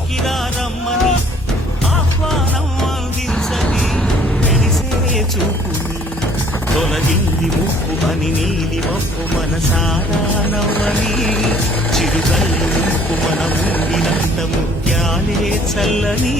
పల్లకిలా రమ్మని ఆహ్వానం అందించని మెరిసే చూపుని తొలగింది ముప్పు అని నీలి మప్పు మనసారా నవ్వని చిరుగల్లు ముప్పు మన ఊరినంత ముత్యాలే చల్లని